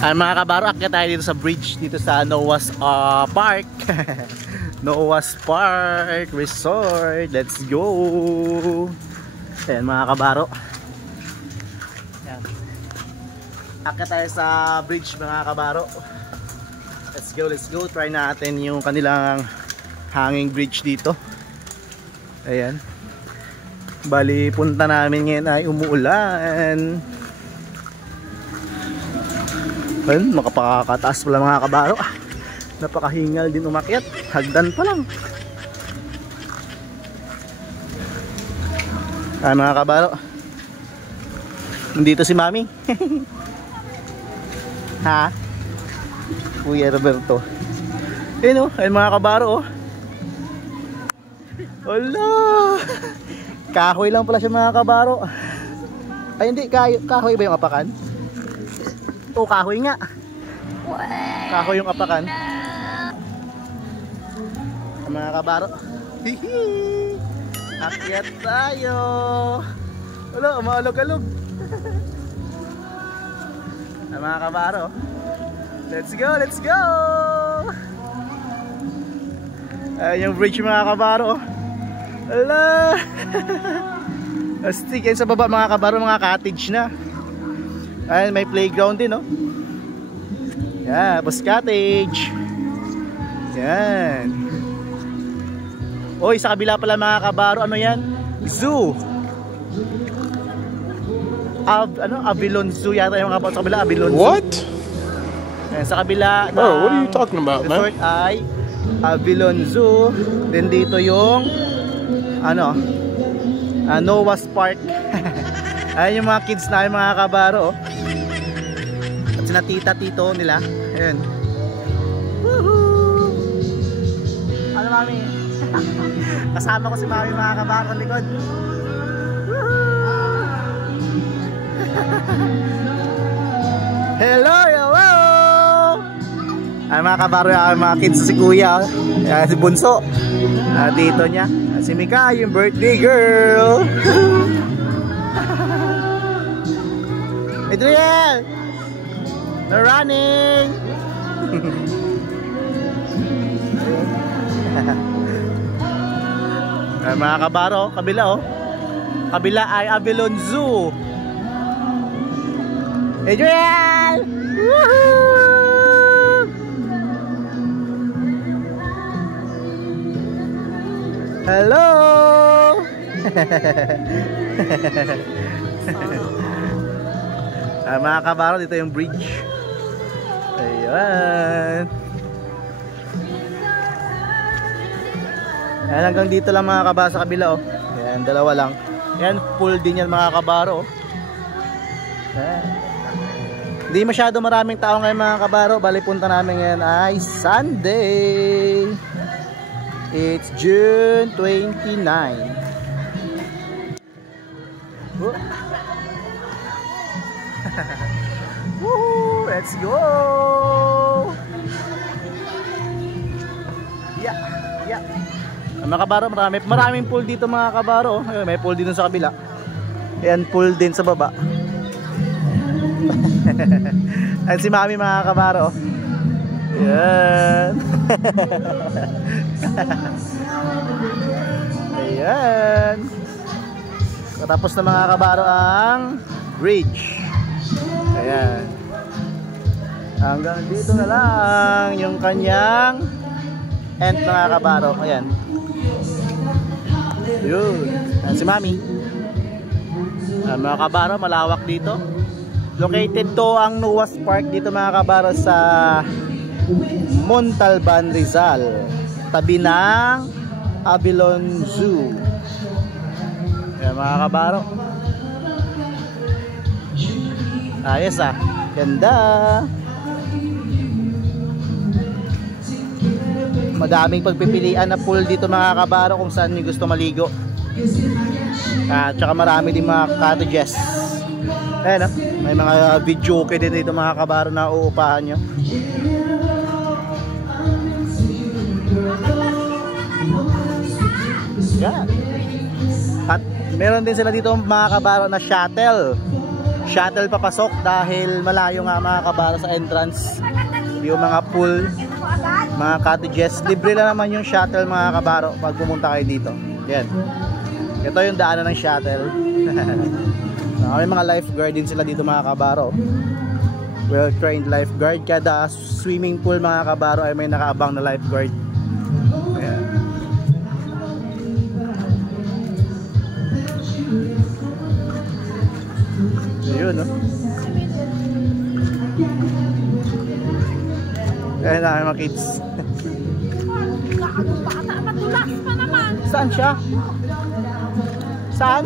Mga kabaro, akyat tayo dito sa bridge dito sa Noah's Park. Noah's Park Resort. Let's go. Ayan mga kabaro. Ayan. Akyat tayo sa bridge mga kabaro. Let's go, let's go. Try natin yung kanilang hanging bridge dito. Ayan. Bali punta namin ngayon ay umuulan. Ayun, makapakataas pala mga kabaro. Napakahingal din umakyat. Hagdan pa lang. Mga kabaro, nandito si Mami. Ha? Kuya Roberto. Ayun o, ayun mga kabaro o. Wala. Kahoy lang pala siya mga kabaro. Ay hindi, kahoy ba yung apakan? O kahoy nga. Kahoy yung apakan. Mga kabaro. Hihi. Akyat tayo. Wala, umaalog-alog. Mga kabaro. Let's go, let's go. Yung bridge mga kabaro. Wala. Astig yan sa baba mga kabaro, mga cottage na. Ayun, may playground din, no? Yan, bus cottage. Yan. Oy, sa kabila pala mga kabaro, ano yan? Zoo. Avilon Zoo yata yung mga kabaro sa kabila, Avilon Zoo. What? Yan, sa kabila Bro, what are you talking about, man? Ay Avilon Zoo. Then dito yung Noah's Park. Ayun yung mga kids na yung mga kabaro. At sina tita-tito nila. Ayun. Woohoo! Ano Mami? Kasama ko si Mami mga kabaro likod. Woohoo! Hello, hello! Ay mga kabaro, mga kids si Kuya, si Bunso. Dito niya. Si Mika, yung birthday girl. Adriel! They're running! Mga kabaro, kabila oh. Kabila ay Avilon Zoo. Adriel! Woohoo! Hello! Mga kabaro, dito yung bridge. Ayan. Ayan, hanggang dito lang mga kabaro sa kabila oh. Ayan, dalawa lang. Ayan, full din yan mga kabaro oh. Ayan. Hindi masyado maraming tao ngayon mga kabaro. Bali punta namin ngayon ay Sunday. It's June 29. Woo! Let's go! Yeah, yeah. Mga kabaro, maraming pool dito mga kabaro. May pool dito sa kabila. Ayan, pool din sa baba. Ayan si Mami mga kabaro. Ayan. Ayan. Tapos na mga kabaro ang bridge. Ayan. Hanggang dito na lang yung kanyang end mga kabaro. Ayan. Yun. Ayan si Mami. Mga kabaro, malawak dito. Located to ang Noah's Park dito mga kabaro sa Montalban, Rizal. Tabi ng Avilon Zoo. Ayan mga kabaro. Ayos ah. Ganda. Madaming pagpipilian na pool dito mga kabaro kung saan nyo gusto maligo. Tsaka marami din mga cottages. Ayan ah. May mga video okay din dito mga kabaro na uupahan nyo. Yan. At meron din sila dito mga kabaro na shuttle. shuttle papasok dahil malayo nga mga kabaro sa entrance. Yung mga pool, mga cottages, libre lang naman yung shuttle mga kabaro pag pumunta kayo dito. Yan. Ito yung daanan ng shuttle. May mga lifeguard din sila dito mga kabaro. Well trained lifeguard. Kada swimming pool mga kabaro ay may nakaabang na lifeguard. Ayan. Ayun, no? Ayan na mga kids. Bata, matulas pa naman. Saan siya? Saan?